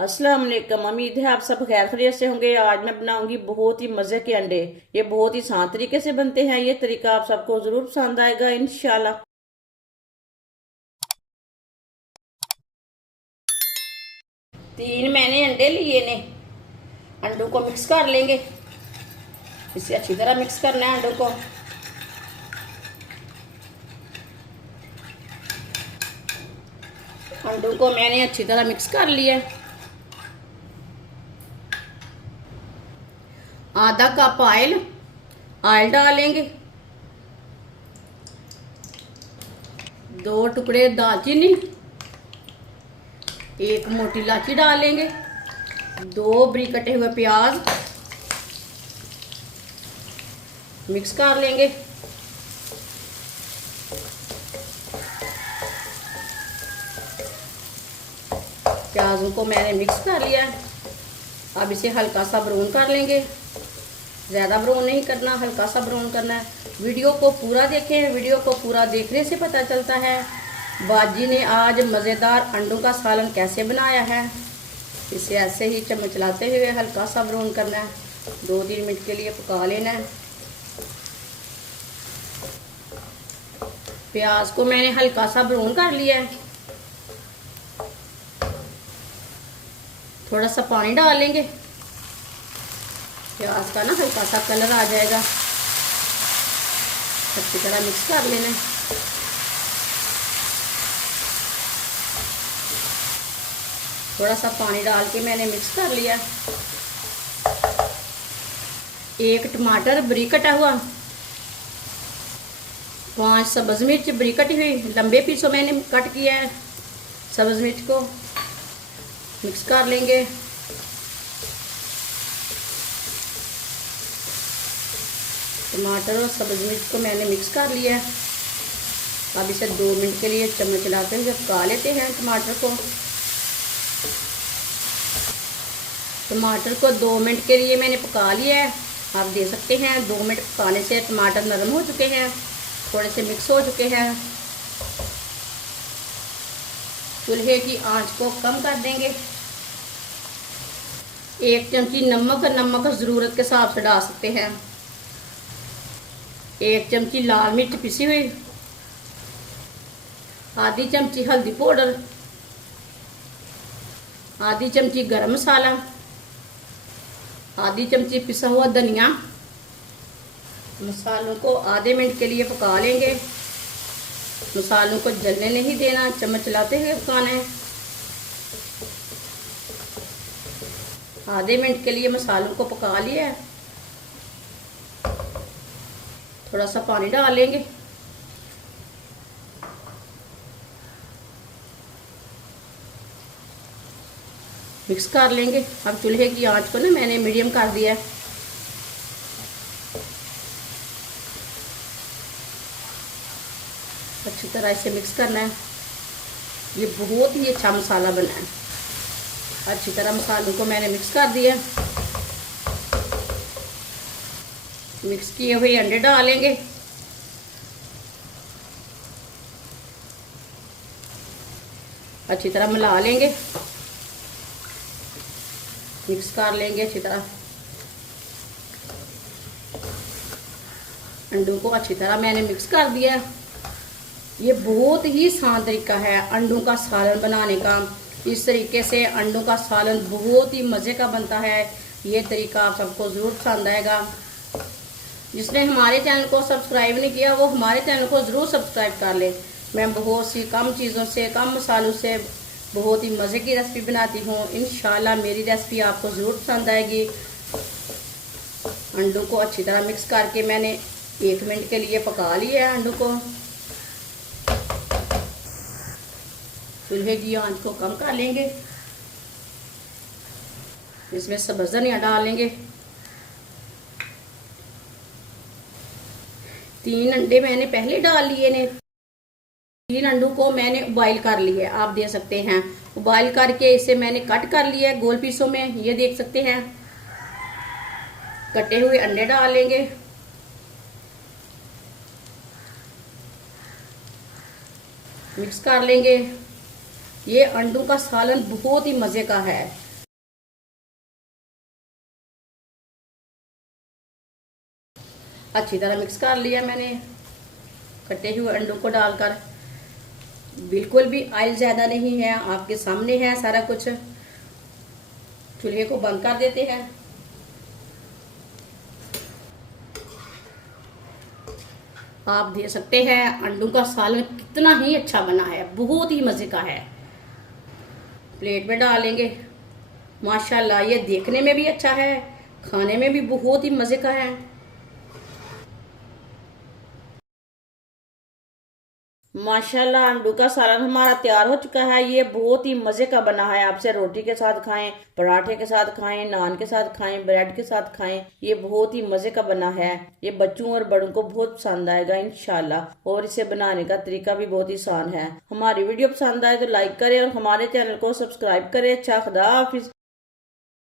अस्सलाम वालेकुम। उम्मीद है आप सब खैर खैरियत से होंगे। आज मैं बनाऊंगी बहुत ही मजे के अंडे। ये बहुत ही आसान तरीके से बनते हैं। ये तरीका आप सबको जरूर पसंद आएगा इंशाल्लाह। 3 मैंने अंडे लिए ने। अंडों को मिक्स कर लेंगे। इसे अच्छी तरह मिक्स करना है अंडों को। अंडों को मैंने अच्छी तरह मिक्स कर लिया है। आधा कप ऑयल डालेंगे। 2 टुकड़े दालचीनी, 1 मोटी इलायची डालेंगे। 2 बारीक कटे हुए प्याज मिक्स कर लेंगे। प्याजों को मैंने मिक्स कर लिया है। अब इसे हल्का सा ब्राउन कर लेंगे। ज़्यादा ब्राउन नहीं करना, हल्का सा ब्राउन करना है। वीडियो को पूरा देखें। वीडियो को पूरा देखने से पता चलता है बाजी ने आज मज़ेदार अंडों का सालन कैसे बनाया है। इसे ऐसे ही चम्मच चलाते हुए हल्का सा ब्राउन करना है। 2-3 मिनट के लिए पका लेना है। प्याज को मैंने हल्का सा ब्राउन कर लिया है। थोड़ा सा पानी डालेंगे। प्याज का ना हल्का सा कलर आ जाएगा। अच्छी तरह मिक्स कर लेना है। थोड़ा सा पानी डाल के मैंने मिक्स कर लिया। 1 टमाटर बारीक कटा हुआ, 5 सब्ज़ मिर्च बारीक कटी हुई लंबे पीसों मैंने कट किया है। सब्ज़ मिर्च को मिक्स कर लेंगे। टमाटर और सब्ज़ मिर्च को मैंने मिक्स कर लिया है। अब इसे 2 मिनट के लिए चम्मच चलाते हुए पका लेते हैं। टमाटर को 2 मिनट के लिए मैंने पका लिया है। आप देख सकते हैं 2 मिनट पकाने से टमाटर नरम हो चुके हैं, थोड़े से मिक्स हो चुके हैं। चूल्हे की आंच को कम कर देंगे। 1 चमची नमक ज़रूरत के हिसाब से डाल सकते हैं। 1 चमची लाल मिर्च पिसी हुई, आधी चमची हल्दी पाउडर, आधी चमची गरम मसाला, आधी चमची पिसा हुआ धनिया। मसालों को आधे मिनट के लिए पका लेंगे। मसालों को जलने नहीं देना, चम्मच चलाते हुए पकाना है। आधे मिनट के लिए मसालों को पका लिया है। थोड़ा सा पानी डाल लेंगे। मिक्स कर लेंगे। अब चूल्हे की आंच को ना मैंने मीडियम कर दिया है। अच्छी तरह इसे मिक्स करना है। ये बहुत ही अच्छा मसाला बना है। अच्छी तरह मसालों को मैंने मिक्स कर दिया। मिक्स किए हुए अंडे डालेंगे। अच्छी तरह मिला लेंगे, मिक्स कर लेंगे अच्छी तरह। अंडों को अच्छी तरह मैंने मिक्स कर दिया। ये बहुत ही आसान तरीका है अंडों का सालन बनाने का। इस तरीके से अंडों का सालन बहुत ही मज़े का बनता है। ये तरीका आप सबको ज़रूर पसंद आएगा। जिसने हमारे चैनल को सब्सक्राइब नहीं किया वो हमारे चैनल को ज़रूर सब्सक्राइब कर ले। मैं बहुत सी कम चीज़ों से, कम मसालों से बहुत ही मज़े की रेसिपी बनाती हूँ। इंशाल्लाह मेरी रेसिपी आपको ज़रूर पसंद आएगी। अंडों को अच्छी तरह मिक्स करके मैंने 1 मिनट के लिए पका लिया है अंडों को। चूल्हे की आंच को कम कर लेंगे। इसमें सब्ज़ धनिया डालेंगे। 3 अंडे मैंने पहले डाल लिए ने। 3 अंडों को मैंने उबाइल कर लिया, आप देख सकते हैं। उबाइल करके इसे मैंने कट कर लिया गोल पीसों में, ये देख सकते हैं। कटे हुए अंडे डालेंगे। मिक्स कर लेंगे। ये अंडों का सालन बहुत ही मज़े का है। अच्छी तरह मिक्स कर लिया मैंने कटे हुए अंडों को डालकर। बिल्कुल भी ऑयल ज़्यादा नहीं है, आपके सामने है सारा कुछ। चूल्हे को बंद कर देते हैं। आप देख सकते हैं अंडों का सालन कितना ही अच्छा बना है, बहुत ही मज़े का है। प्लेट में डालेंगे। माशाल्लाह ये देखने में भी अच्छा है, खाने में भी बहुत ही मज़े का है। माशाल्लाह अंडू का सालन हमारा तैयार हो चुका है। ये बहुत ही मज़े का बना है। आपसे रोटी के साथ खाएं, पराठे के साथ खाएं, नान के साथ खाएं, ब्रेड के साथ खाएं। ये बहुत ही मज़े का बना है। ये बच्चों और बड़ों को बहुत पसंद आएगा इंशाल्लाह। और इसे बनाने का तरीका भी बहुत ही आसान है। हमारी वीडियो पसंद आए तो लाइक करें और हमारे चैनल को सब्सक्राइब करें। अच्छा, खुदा हाफिज।